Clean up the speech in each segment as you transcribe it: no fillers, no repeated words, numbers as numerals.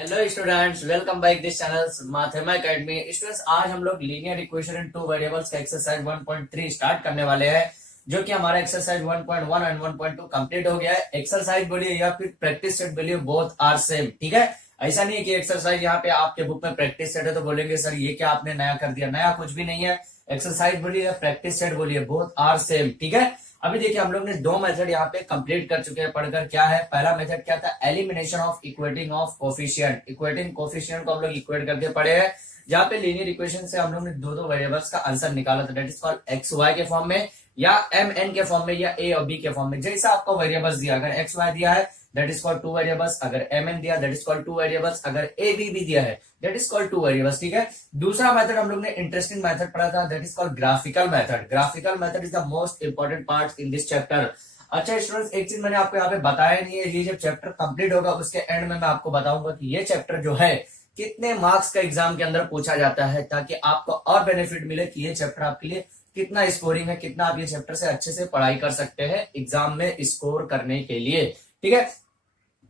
Hello students, welcome back this channel Mathema academy. Students, आज हम लोग linear equation in two variables का exercise 1.3 start करने वाले हैं, जो कि हमारा एक्सरसाइज 1.1 एंड 1.2 कंप्लीट हो गया है। एक्सरसाइज बोलिए या फिर प्रैक्टिस सेट बोलिए, बोथ आर सेम। ठीक है, ऐसा नहीं है कि एक्सरसाइज यहाँ पे आपके बुक में प्रैक्टिस सेट है तो बोलेंगे सर ये क्या आपने नया कर दिया। नया कुछ भी नहीं है। एक्सरसाइज बोलिए या प्रैक्टिस सेट बोलिए, बोथ आर सेम। ठीक है, अभी देखिए हम लोग ने दो मेथड यहाँ पे कंप्लीट कर चुके हैं पढ़कर। क्या है पहला मेथड, क्या था? Elimination of equating of coefficient. Equating coefficient को हम लोग इक्वेट करके पढ़े हैं, जहाँ पे लीनियर इक्वेशन से हम लोग ने दो दो वेरिएबल्स का आंसर निकाला था, that is called X Y के फॉर्म में या एम एन के फॉर्म में या ए और बी के फॉर्म में। जैसा आपको वेरिएबल्स दिया, अगर एक्स वाई दिया है that is called two variables, अगर एम एन दिया that is called two variables, अगर ए बी भी दिया है that is called two variables. ठीक है, दूसरा मेथड हम लोग ने इंटरेस्टिंग मेथड पढ़ा था, that is called graphical method. Graphical method is the most important part in this chapter. अच्छा स्टूडेंट्स, एक चीज मैंने आपको यहाँ पे बताया नहीं है, ये जब चैप्टर कंप्लीट होगा उसके एंड में मैं आपको बताऊंगा कि ये चैप्टर जो है कितने मार्क्स का एग्जाम के अंदर पूछा जाता है, ताकि आपको और बेनिफिट मिले कि ये चैप्टर आपके लिए कितना स्कोरिंग है, कितना आप ये चैप्टर से अच्छे से पढ़ाई कर सकते हैं एग्जाम में स्कोर करने के लिए। ठीक है,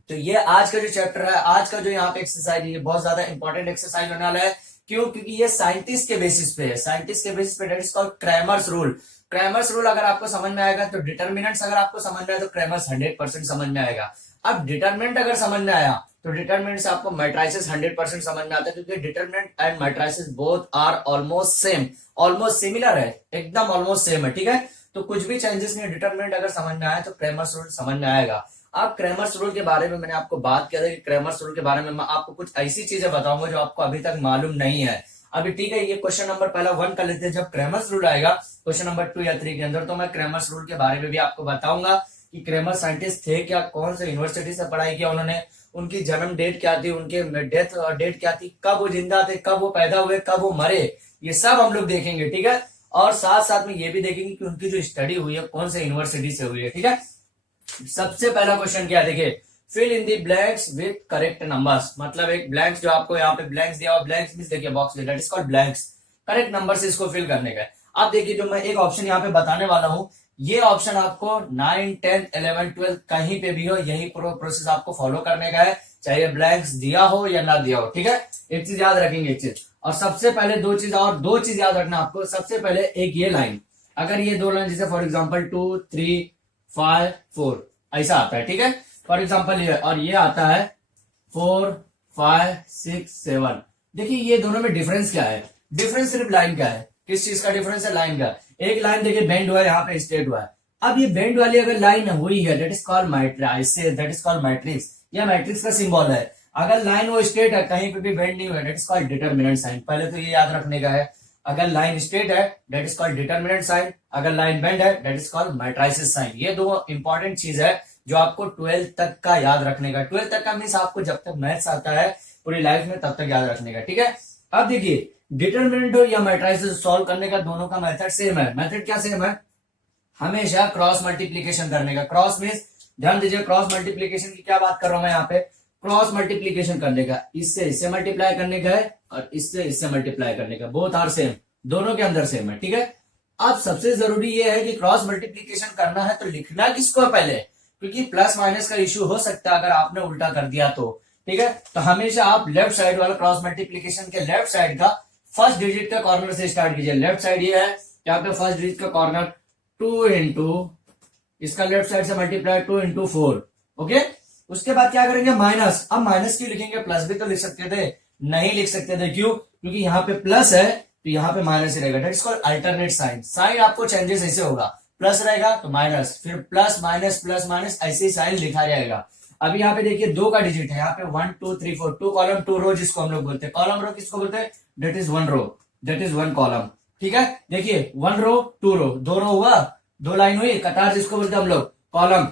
तो ये आज का जो चैप्टर है, आज का जो यहाँ पे एक्सरसाइज है, ये बहुत ज्यादा इंपॉर्टेंट एक्सरसाइज होने वाला है। क्यों? क्योंकि ये साइंटिस्ट के बेसिस पे है। साइंटिस्ट के बेसिस पे that is called Cramer's rule. Cramer's rule अगर आपको समझ में आएगा तो डिटर्मिनेंट्स अगर आपको समझ में आए तो क्रैमर्स 100% समझ में आएगा। अब डिटर्मिनेंट अगर समझ में आया तो डिटर्मिनेंट से आपको मैट्रिसेस 100% समझ में आता है, क्योंकि determinant and matrices both are almost same, almost similar है, एकदम ऑलमोस्ट सेम है। ठीक है, तो कुछ भी चेंजेस नहीं। डिटर्मिनेंट अगर समझ में आया तो क्रैमर्स रूल समझ में आएगा। अब क्रैमर्स रूल के बारे में मैंने आपको बात किया था कि क्रैमर्स रूल के बारे में मैं आपको कुछ ऐसी चीजें बताऊंगा जो आपको अभी तक मालूम नहीं है। अभी ठीक है, ये क्वेश्चन नंबर पहला 1 कर लेते हैं। जब क्रैमर्स रूल आएगा क्वेश्चन नंबर 2 या 3 के अंदर, तो मैं क्रैमर्स रूल के बारे में भी आपको बताऊंगा कि क्रैमर साइंटिस्ट थे क्या, कौन से यूनिवर्सिटी से पढ़ाई किया उन्होंने, उनकी जन्म डेट क्या थी, उनके डेथ डेट क्या थी, कब वो जिंदा थे, कब वो पैदा हुए, कब वो मरे, ये सब हम लोग देखेंगे। ठीक है, और साथ साथ में ये भी देखेंगे कि उनकी जो स्टडी हुई है कौन से यूनिवर्सिटी से हुई है। ठीक है, सबसे पहला क्वेश्चन क्या, देखिए, fill in the blanks with correct numbers. मतलब एक ब्लैंक्स जो आपको यहाँ पे ब्लैंक्स दिया हुआ, ब्लैंक्स मींस देखिए box that is called blanks, correct number से इसको फिल करने का है। अब देखिए जो मैं एक ऑप्शन यहाँ पे बताने वाला हूँ, ये ऑप्शन आपको 9, 10, 11, 12 कहीं पे भी हो, यही प्रोसेस आपको फॉलो करने का है, चाहे ब्लैंक्स दिया हो या ना दिया हो। ठीक है, एक चीज याद रखेंगे, एक चीज, और सबसे पहले दो चीज याद रखना आपको। सबसे पहले एक ये लाइन, अगर ये दो लाइन जैसे फॉर एग्जाम्पल 2, 3, 5, 4 ऐसा आता है। ठीक है, फॉर एग्जाम्पल ये, और ये आता है 4, 5, 6, 7। देखिए ये दोनों में डिफरेंस क्या है? डिफरेंस सिर्फ लाइन का है। किस चीज का डिफरेंस है? लाइन का। एक लाइन देखिए बेंड हुआ है, यहाँ पे स्ट्रेट हुआ है। अब ये बेंड वाली अगर लाइन हुई है that is called matrix, that is called matrix, या मैट्रिक्स का सिंबल है। अगर लाइन वो स्ट्रेट है, कहीं पे भी बेंड नहीं हुआ है, that is called determinant sign. पहले तो ये याद रखने का है, अगर लाइन स्ट्रेट है that is called determinant sign, अगर लाइन बेंड है that is called matrices sign. ये दो इंपॉर्टेंट चीज है जो आपको 12th तक का याद रखने का। 12th तक का मीन्स आपको जब तक मैथ्स आता है पूरी लाइफ में तब तक याद रखने का। ठीक है, अब देखिए डिटरमिनेंट या मैट्रिसेस सॉल्व करने का दोनों का मेथड सेम है। मेथड क्या सेम है? हमेशा क्रॉस मल्टीप्लीकेशन करने का। क्रॉस मीन्स, ध्यान दीजिए, क्रॉस मल्टीप्लीकेशन की क्या बात कर रहा हूं मैं यहाँ पे, क्रॉस मल्टीप्लीकेशन करने का, इससे इससे मल्टीप्लाई करने का है और इससे इससे मल्टीप्लाई करने का, बोथ आर सेम, दोनों के अंदर सेम है। ठीक है, अब सबसे जरूरी ये है कि क्रॉस मल्टीप्लीकेशन करना है तो लिखना किसको है पहले, क्योंकि प्लस माइनस का इश्यू हो सकता है अगर आपने उल्टा कर दिया तो। ठीक है, तो हमेशा आप लेफ्ट साइड वाला क्रॉस मल्टीप्लीकेशन के लेफ्ट साइड का फर्स्ट डिजिट का कॉर्नर से स्टार्ट कीजिए। लेफ्ट साइड ये है, यहाँ पे फर्स्ट डिजिट का कॉर्नर 2 इंटू इसका लेफ्ट साइड से मल्टीप्लाई 2 इंटू 4। ओके, उसके बाद क्या करेंगे? माइनस। अब माइनस क्यों लिखेंगे? प्लस भी तो लिख सकते थे, नहीं लिख सकते थे। क्यों? क्योंकि यहाँ पे प्लस है तो यहाँ पे माइनस ही रहेगा। That is called alternate sign. Sign आपको चेंजेस ऐसे होगा, प्लस रहेगा तो माइनस, फिर प्लस माइनस, ऐसे ही साइन लिखा जाएगा। अभी यहाँ पे देखिए 2 का डिजिट है, यहाँ पे 1, 2, 3, 4, 2 कॉलम 2 रो जिसको हम लोग बोलते हैं। कॉलम रो किसको बोलते हैं? That is 1 row, that is 1 column. ठीक है, देखिए 1 रो 2 रो, 2 रो हुआ, 2 लाइन हुई, कतार जिसको बोलते हैं हम लोग, कॉलम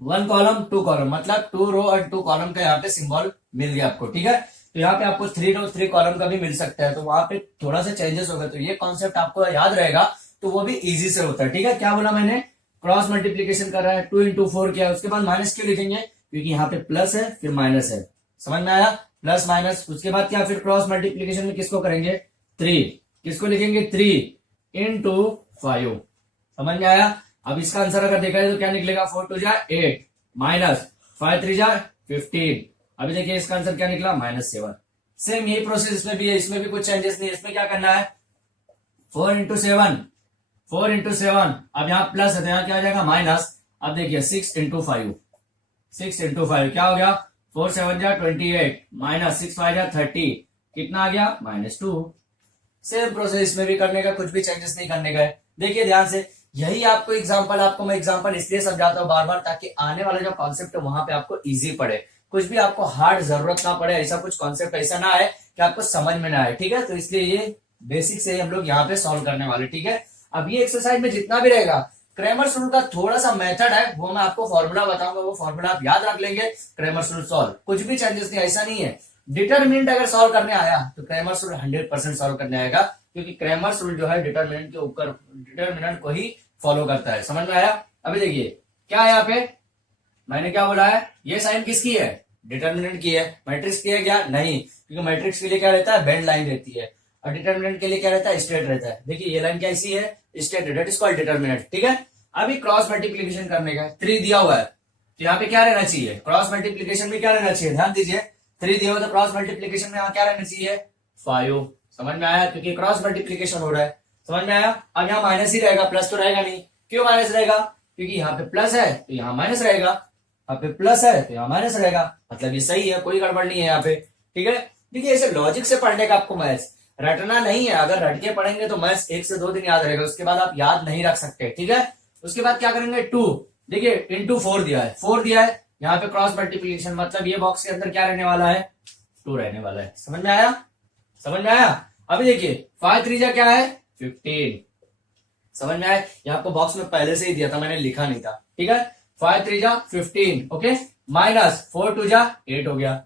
1 कॉलम 2 कॉलम, मतलब 2 रो और 2 कॉलम का यहाँ पे सिंबल मिल गया आपको। ठीक है, तो यहाँ पे आपको 3 रो 3 कॉलम का भी मिल सकता है, तो वहां पे थोड़ा सा चेंजेस होगा, तो ये कॉन्सेप्ट आपको याद रहेगा तो वो भी इजी से होता है। ठीक है, क्या बोला मैंने? क्रॉस मल्टीप्लीकेशन कर रहा है, 2 इंटू 4 किया, उसके बाद माइनस क्यों लिखेंगे? क्योंकि यहाँ पे प्लस है फिर माइनस है, समझ में आया? प्लस माइनस, उसके बाद क्या, फिर क्रॉस मल्टीप्लीकेशन में किसको करेंगे? 3, किसको लिखेंगे? 3 इंटू 5, समझ में आया? अब इसका आंसर अगर देखा जाए तो क्या निकलेगा? 4 2 जा 8 माइनस 5 3 जा 15 अभी देखिए इसका आंसर क्या निकला, -7। सेम यही प्रोसेस इसमें भी है, इसमें भी कुछ चेंजेस नहीं है। इसमें क्या करना है, 4 इंटू 7, 4 इंटू 7, अब यहाँ प्लस है तो यहाँ क्या आ जाएगा माइनस। अब देखिए 6 इंटू 5, 6 इंटू 5 क्या हो गया, 4 7 जा 28 माइनस 6 5 जा 30, कितना आ गया, -2। सेम प्रोसेस इसमें भी करने का, कुछ भी चेंजेस नहीं करने का है। देखिए ध्यान से, यही आपको एग्जांपल, आपको मैं एग्जांपल इसलिए समझाता हूँ बार बार, ताकि आने वाला जो कॉन्सेप्ट है वहां पे आपको इजी पड़े, कुछ भी आपको हार्ड जरूरत ना पड़े। ऐसा कुछ कॉन्सेप्ट ऐसा ना आए कि आपको समझ में ना आए, ठीक है। तो इसलिए ये बेसिक से ही हम लोग यहाँ पे सॉल्व करने वाले, ठीक है। अब ये एक्सरसाइज में जितना भी रहेगा, क्रैमर्स रूल का थोड़ा सा मेथड है, वो मैं आपको फॉर्मूला बताऊंगा, वो फॉर्मूला आप याद रख लेंगे, क्रैमर्स रूल सॉल्व, कुछ भी चेंजेस नहीं, ऐसा नहीं है। डिटरमिनेंट अगर सॉल्व करने आया तो क्रैमर्स रूल 100% सॉल्व करने आएगा, क्योंकि क्रैमर्स रूल जो है डिटरमिनेंट के ऊपर, डिटरमिनेंट को ही फॉलो करता है। समझ में आया। अभी देखिए क्या है, यहाँ पे मैंने क्या बोला है, ये साइन किसकी है, डिटरमिनेंट की है। मैट्रिक्स की है क्या, नहीं, क्योंकि मैट्रिक्स के लिए क्या रहता है, बेंड लाइन रहती है, और डिटरमिनेंट के लिए क्या रहता है, स्ट्रेट रहता है। देखिए ये लाइन कैसी है, straight, that is called determinant, ठीक है। अभी क्रॉस मल्टीप्लीकेशन करने का 3 दिया हुआ है, तो यहाँ पे क्या रहना चाहिए, क्रॉस मल्टीप्लीकेशन में क्या रहना चाहिए, ध्यान दीजिए, 3 दिया हुआ तो क्रॉस मल्टीप्लीकेशन में यहाँ क्या रहना चाहिए, 5। समझ में आया, क्योंकि क्रॉस मल्टीप्लीकेशन हो रहा है। समझ में आया। अब यहाँ माइनस ही रहेगा, प्लस तो रहेगा नहीं। क्यों माइनस रहेगा, क्योंकि यहाँ पे प्लस है तो यहाँ माइनस रहेगा, यहाँ पे प्लस है तो यहाँ माइनस रहेगा, मतलब ये सही है, कोई गड़बड़ नहीं है यहाँ पे, ठीक है। देखिए ऐसे लॉजिक से पढ़ने का आपको मैथ्स रटना नहीं है, अगर रट के पढ़ेंगे तो मैथ्स 1 से 2 दिन याद रहेगा, उसके बाद आप याद नहीं रख सकते, ठीक है। उसके बाद क्या करेंगे, 2, देखिए इंटू 4 दिया है, 4 दिया है, यहाँ पे क्रॉस मल्टीप्लीकेशन, मतलब ये बॉक्स के अंदर क्या रहने वाला है, 2 रहने वाला है। समझ में आया, समझ में आया। अभी देखिए 5 3 क्या है, 15। समझ में आया, ये आपको बॉक्स में पहले से ही दिया था, मैंने लिखा नहीं था, ठीक है। 5 3 15, ओके, माइनस 4 2 8 हो गया।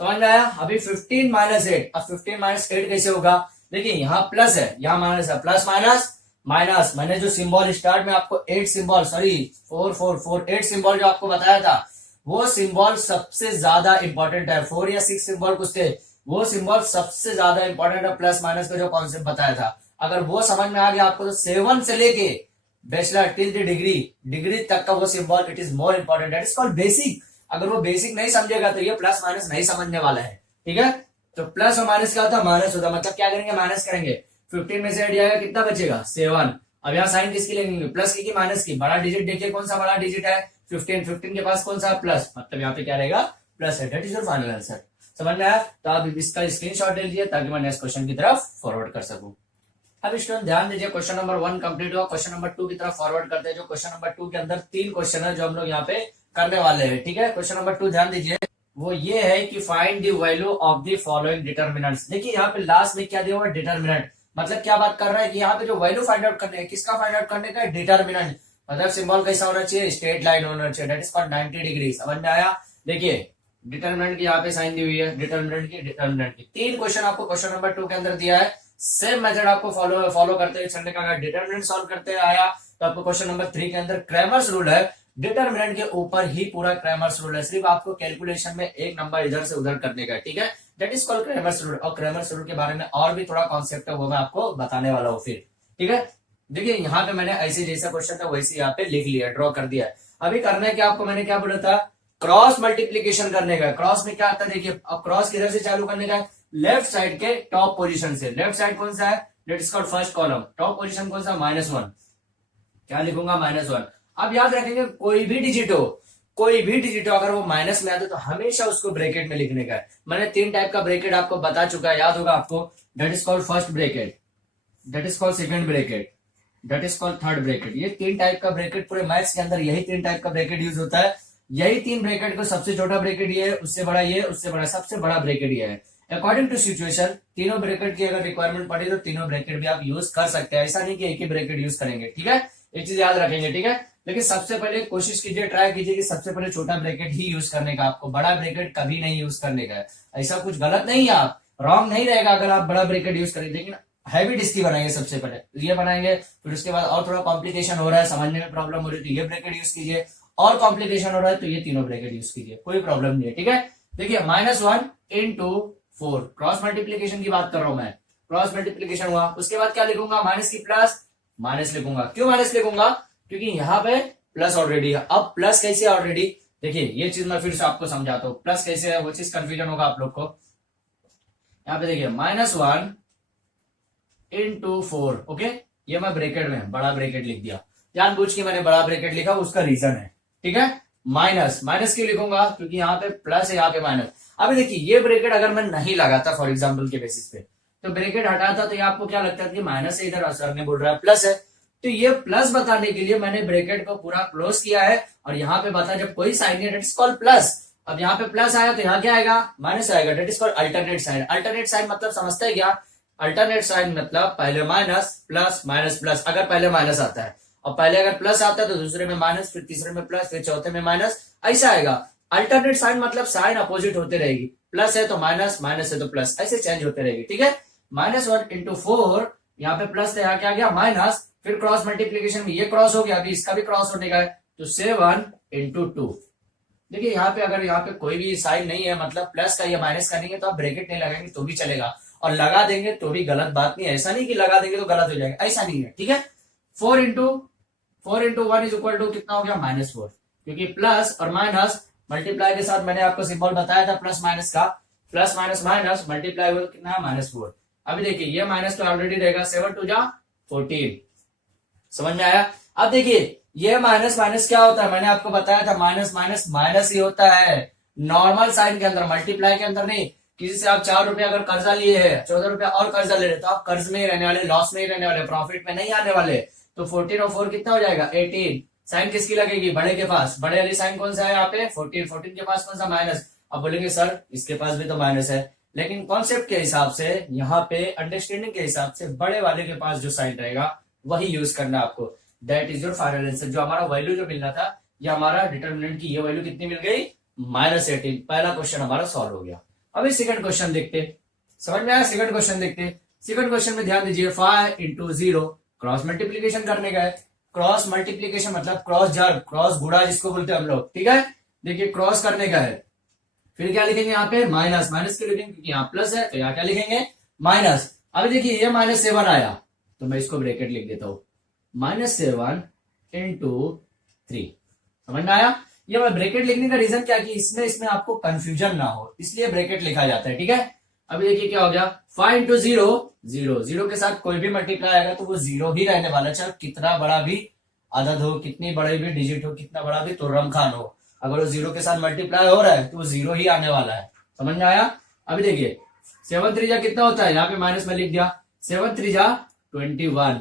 समझ में आया। अभी 15 माइनस 8, अब 15 माइनस 8 कैसे होगा, देखिए यहाँ प्लस है, यहाँ माइनस है, प्लस माइनस माइनस, मैंने जो सिंबल स्टार्ट में आपको 8 सिंबल, सॉरी 4 4 4 8 सिंबल जो आपको बताया था, वो सिंबल सबसे ज्यादा इंपॉर्टेंट है। 4 या 6 सिंबल कुछ थे, वो सिंबल सबसे ज्यादा इंपॉर्टेंट है। प्लस माइनस का जो कॉन्सेप्ट बताया था, अगर वो समझ में आ गया आपको, तो 7 से लेके बैचलर टिल द डिग्री तक का वो symbol, it is more important, that is called basic. अगर वो बेसिक नहीं समझेगा तो ये प्लस माइनस नहीं समझने वाला है, ठीक है। तो प्लस और माइनस क्या होता है, माइनस होता है, मतलब क्या करेंगे, माइनस करेंगे। 15 में से 8 जाएगा, कितना बचेगा, 7। अब यहाँ साइन किसकी लेंगे, प्लस की माइनस की, बड़ा डिजिट देखिए कौन सा बड़ा डिजिट है, 15, 15 के पास कौन सा प्लस, मतलब यहाँ पे क्या रहेगा, प्लस है, that is your final answer. समझ में आया। तो आप इसका स्क्रीनशॉट ले लीजिए ताकि मैं नेक्स्ट क्वेश्चन की तरफ फॉरवर्ड कर सकूं। अब स्टूडेंट ध्यान दीजिए, क्वेश्चन नंबर 1 कंप्लीट हुआ, क्वेश्चन नंबर 2 की तरफ फॉरवर्ड करते हैं। जो क्वेश्चन नंबर 2 के अंदर 3 क्वेश्चन है जो हम लोग यहाँ पे करने वाले हैं, ठीक है। क्वेश्चन नंबर 2 ध्यान दीजिए, वो ये है कि find the value of the following determinants. देखिए यहाँ पे लास्ट में क्या दिया हुआ, डिटरमिनेंट, मतलब क्या बात कर रहा है कि यहाँ पे जो वैल्यू फाइंड आउट करने है, किसका फाइंड आउट करने का, डिटरमिनेंट, मतलब सिंबल कैसा होना चाहिए, स्ट्रेट लाइन होना चाहिए, दैट इज कॉल्ड 90 डिग्री। समझ में आया। देखिए डिटरमिनेंट की यहाँ पे साइन दी हुई है, डिटरमिनेंट की 3 क्वेश्चन आपको क्वेश्चन नंबर 2 के अंदर दिया है। सेम मेथड आपको फॉलो करते हुए चलने का। अगर डिटरमिनेंट सॉल्व करते आया तो आपको क्वेश्चन नंबर 3 के अंदर क्रैमर्स रूल है, डिटरमिनेंट के ऊपर ही पूरा क्रैमर्स रूल है, सिर्फ आपको कैलकुलेशन में एक नंबर इधर से उधर करने का, ठीक है। That is called Cramer's rule. और क्रैमर्स रूल के बारे में और भी थोड़ा कॉन्सेप्ट है, वो मैं आपको बताने वाला हूँ फिर, ठीक है। देखिए यहाँ पे मैंने ऐसे जैसा क्वेश्चन था वैसे यहाँ पे लिख लिया, ड्रॉ कर दिया। अभी करना है क्या आपको, मैंने क्या बोला था, क्रॉस मल्टीप्लीकेशन करने का। क्रॉस में क्या आता है, देखिए अब क्रॉस किधर से चालू करने का, लेफ्ट साइड के टॉप पोजीशन से। लेफ्ट साइड कौन सा है, that is called first column, top position कौन सा, -1, क्या लिखूंगा, -1। अब याद रखेंगे कोई भी डिजिट हो, अगर वो माइनस में आता है तो हमेशा उसको ब्रैकेट में लिखने का है। मैंने 3 टाइप का ब्रैकेट आपको बता चुका है, याद होगा आपको, that is called first bracket, that is called second bracket, that is called third bracket. ये 3 टाइप का ब्रैकेट पूरे मैथ्स के अंदर, यही 3 टाइप का ब्रैकेट यूज होता है। यही 3 ब्रैकेट को, सबसे छोटा ब्रैकेट ये है, उससे बड़ा ये, उससे बड़ा, सबसे बड़ा ब्रैकेट ये है। अकॉर्डिंग टू सिचुएशन तीनों ब्रैकेट की अगर रिक्वायरमेंट पड़ी तो तीनों ब्रैकेट भी आप यूज कर सकते हैं, ऐसा नहीं कि एक ही ब्रैकेट यूज करेंगे, ठीक है। एक चीज याद रखेंगे, ठीक है। लेकिन सबसे पहले कोशिश कीजिए, ट्राई कीजिए कि सबसे पहले छोटा ब्रैकेट ही यूज करने का, आपको बड़ा ब्रैकेट कभी नहीं यूज करने का है। ऐसा कुछ गलत नहीं है, आप रॉन्ग नहीं रहेगा अगर आप बड़ा ब्रैकेट यूज करेंगे, लेकिन हैबिट इसकी बनाएंगे। सबसे पहले ये बनाएंगे, फिर उसके बाद और थोड़ा कॉम्प्लिकेशन हो रहा है, समझने में प्रॉब्लम हो रही है तो ये ब्रैकेट यूज कीजिए, और कॉम्प्लिकेशन हो रहा है तो ये तीनों ब्रैकेट यूज कीजिए, कोई प्रॉब्लम नहीं है, ठीक है। देखिए -1 × 4 क्रॉस मल्टीप्लीकेशन की बात कर रहा हूं मैं, क्रॉस मल्टीप्लीकेशन हुआ, उसके बाद क्या लिखूंगा, माइनस की प्लस, माइनस लिखूंगा। क्यों माइनस लिखूंगा, क्योंकि यहाँ पे प्लस ऑलरेडी है। अब प्लस कैसे ऑलरेडी, देखिए ये चीज मैं फिर से आपको समझाता हूँ, प्लस कैसे है वो चीज कंफ्यूजन होगा आप लोग को। यहाँ पे देखिए -1 इंटू 4, ओके, ये मैं ब्रेकेट में बड़ा ब्रेकेट लिख दिया, जानबूझ के मैंने बड़ा ब्रेकेट लिखा, उसका रीजन है, ठीक है। माइनस माइनस क्यों लिखूंगा, क्योंकि यहाँ पे प्लस है यहाँ पे माइनस। अभी देखिए ये ब्रेकेट अगर मैं नहीं लगाता फॉर एग्जाम्पल के बेसिस पे, तो ब्रेकेट हटाता तो ये आपको क्या लगता है कि माइनस है, इधर सर ने बोल रहा है प्लस है, तो ये प्लस बताने के लिए मैंने ब्रेकेट को पूरा क्लोज किया है, और यहाँ पे बता जब कोई साइन है डेट इज कॉल्ड प्लस। अब यहाँ पे प्लस आया तो यहाँ क्या आएगा, माइनस आएगा, that is called alternate sign. Alternate sign मतलब समझते हैं क्या, अल्टरनेट साइन मतलब पहले माइनस प्लस माइनस प्लस, अगर पहले माइनस आता है और पहले अगर प्लस आता है तो दूसरे में माइनस, फिर तीसरे में प्लस, फिर चौथे में माइनस, ऐसा आएगा। अल्टरनेट साइन मतलब साइन अपोजिट होते रहेगी, प्लस है तो माइनस, माइनस है तो प्लस, ऐसे चेंज होते रहेगी, ठीक है। -1 इंटू 4, यहाँ पे प्लस था, यहाँ क्या गया माइनस, फिर क्रॉस मल्टीप्लीकेशन में ये क्रॉस हो गया, अभी इसका भी क्रॉस होने का है, तो 7 इंटू 2। देखिए यहाँ पे अगर यहाँ पे कोई भी साइन नहीं है, मतलब प्लस का या माइनस का नहीं है, तो आप ब्रैकेट नहीं लगाएंगे तो भी चलेगा, और लगा देंगे तो भी गलत बात नहीं है। ऐसा नहीं कि लगा देंगे तो गलत हो जाएगा, ऐसा नहीं है, ठीक है। 4 इंटू 1 इज इक्वल टू कितना हो गया -4, क्योंकि प्लस और माइनस मल्टीप्लाई के साथ मैंने आपको सिंबल बताया था प्लस माइनस का, प्लस माइनस माइनस मल्टीप्लाई हुआ कितना है -4। अभी देखिए ये माइनस तो ऑलरेडी रहेगा, 7 2 जा 14, समझ में आया। अब देखिए ये माइनस माइनस क्या होता है, मैंने आपको बताया था माइनस माइनस माइनस ही होता है, नॉर्मल साइन के अंदर, मल्टीप्लाई के अंदर नहीं। किसी से आप 4 रुपए अगर कर्जा लिए है, 14 रुपया और कर्जा ले रहे, तो आप कर्ज में ही रहने वाले, लॉस में ही रहने वाले, प्रॉफिट में नहीं आने वाले। तो 14 और 4 कितना हो जाएगा 18। साइन किसकी लगेगी, बड़े के पास, बड़े वाली साइन कौन सा है यहाँ पे 14 के पास कौन सा माइनस। अब बोलेंगे सर इसके पास भी तो माइनस है, लेकिन कॉन्सेप्ट के हिसाब से, यहाँ पे अंडरस्टैंडिंग के हिसाब से बड़े वाले के पास जो साइन रहेगा वही यूज करना आपको। That is your final answer. जो हमारा वैल्यू जो मिलना था, ये हमारा डिटर्मिनेंट की ये वैल्यू कितनी मिल गई -18। पहला क्वेश्चन हमारा सॉल्व हो गया। अभी सेकंड क्वेश्चन देखते, समझ में आया। सेकंड क्वेश्चन देखते, सेकंड क्वेश्चन में ध्यान दीजिए, 5 इंटू 0 क्रॉस मल्टीप्लीकेशन करने का है। क्रॉस मल्टीप्लीकेशन मतलब क्रॉस जर, क्रॉस गुणा जिसको बोलते हैं हम लोग, ठीक है। देखिए क्रॉस करने का है, फिर क्या लिखेंगे यहाँ पे माइनस, माइनस क्यों लिखेंगे, क्योंकि यहाँ प्लस है, तो यहाँ क्या लिखेंगे माइनस। अभी देखिए ये -7 आया, तो मैं इसको ब्रैकेट लिख देता हूं, -7 इंटू 3, समझ में आया। ये मैं ब्रैकेट लिखने का रीजन क्या, कि इसमें आपको कंफ्यूजन ना हो, इसलिए ब्रैकेट लिखा जाता है, ठीक है। अभी देखिए क्या हो गया, 5 इंटू 0 0, 0 के साथ कोई भी मल्टीप्लाई आएगा तो वो 0 ही रहने वाला, चाहे कितना बड़ा भी अदद हो, कितनी बड़ी भी डिजिट हो, कितना बड़ा भी तुर्रम खान हो, अगर वो 0 के साथ मल्टीप्लाई हो रहा है तो वो 0 ही आने वाला है, समझ में आया। अभी देखिए 7 3 कितना होता है, यहाँ पे माइनस में लिख दिया, 7 3 21,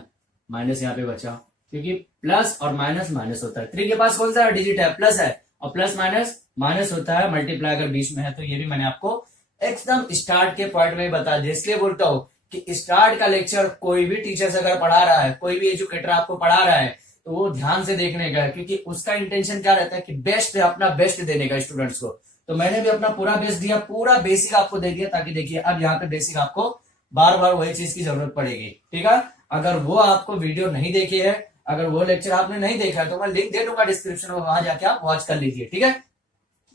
माइनस यहाँ पे बचा, क्योंकि प्लस और माइनस माइनस होता है। 3 के पास कौन सा डिजिट है, प्लस है, और प्लस माइनस माइनस होता है, मल्टीप्लाई अगर बीच में है तो। ये भी मैंने आपको एकदम स्टार्ट के पॉइंट में बता दिया, इसलिए बोलता हूँ कि स्टार्ट का लेक्चर कोई भी टीचर अगर पढ़ा रहा है, कोई भी एजुकेटर आपको पढ़ा रहा है, तो वो ध्यान से देखने का है, क्योंकि उसका इंटेंशन क्या रहता है कि बेस्ट, अपना बेस्ट देने का स्टूडेंट्स को। तो मैंने भी अपना पूरा बेस्ट दिया, पूरा बेसिक आपको दे दिया, ताकि देखिए अब यहाँ पे बेसिक आपको बार बार वही चीज की जरूरत पड़ेगी, ठीक है। अगर वो आपको वीडियो नहीं देखी है, अगर वो लेक्चर आपने नहीं देखा है, तो मैं लिंक दे दूंगा डिस्क्रिप्शन में, वहां जाके आप वॉच कर लीजिए, ठीक है।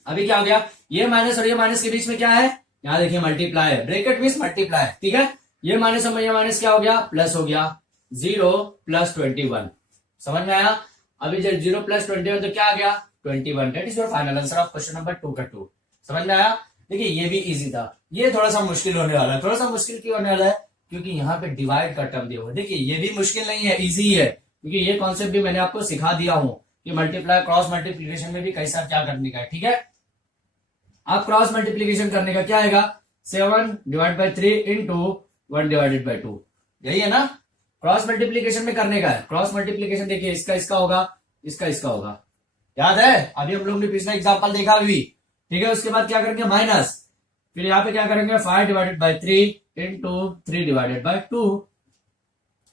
अभी क्या हो गया, ये माइनस और ये माइनस के बीच में क्या है, यहाँ देखिए मल्टीप्लाई है, ब्रैकेट मींस मल्टीप्लाई, ठीक है। ये माइनस और ये माइनस क्या हो गया, प्लस हो गया, 0 + 21, समझ में आया। अभी जब 0 + 21 तो क्या आ गया 21, that is your final answer of question number 2 का 2, समझ में आया। देखिए ये भी इजी था, ये थोड़ा सा मुश्किल होने वाला है। थोड़ा सा मुश्किल क्यों होने वाला है, क्योंकि यहाँ पे डिवाइड का टर्म दिया हुआ है। देखिए ये भी मुश्किल नहीं है, इजी है, क्योंकि ये कॉन्सेप्ट भी मैंने आपको सिखा दिया हूं कि मल्टीप्लाई क्रॉस मल्टीप्लीकेशन में भी कैसा क्या करने का है, ठीक है। आप क्रॉस मल्टीप्लीकेशन करने का क्या आएगा, 7/3 इंटू 1/2, यही है ना। क्रॉस मल्टीप्लीकेशन में करने का है, क्रॉस मल्टीप्लीकेशन देखिए इसका इसका होगा, इसका इसका होगा, याद है, अभी हम लोग ने पिछला एग्जाम्पल देखा अभी, ठीक है। उसके बाद क्या करेंगे माइनस, फिर यहाँ पे क्या करेंगे 5/3 इंटू 3/2,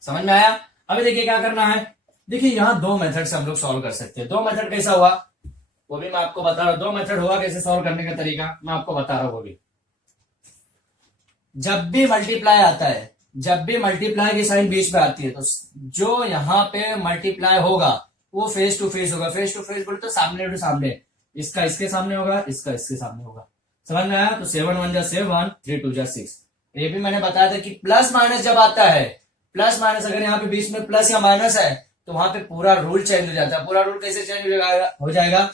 समझ में आया। अभी देखिए क्या करना है, देखिए यहाँ 2 मेथड से हम लोग सॉल्व कर सकते हैं। 2 मेथड कैसा हुआ वो भी मैं आपको बता रहा हूं, 2 मेथड हुआ कैसे सॉल्व करने का तरीका मैं आपको बता रहा हूं। वो भी जब भी मल्टीप्लाई आता है, जब भी मल्टीप्लाई की साइन बीच में आती है, तो जो यहाँ पे मल्टीप्लाई होगा वो फेस टू फेस होगा। फेस टू फेस बोले तो सामने टू सामने, इसका इसके सामने होगा, इसका इसके सामने होगा, समझ में आया। तो 7 1 जा 7, 3 2 जा 6। ये भी मैंने बताया था कि प्लस माइनस जब आता है, प्लस माइनस अगर यहाँ पे बीच में प्लस या माइनस है, तो वहां पे पूरा रूल चेंज हो जाता है। पूरा रूल कैसे चेंज हो जाएगा,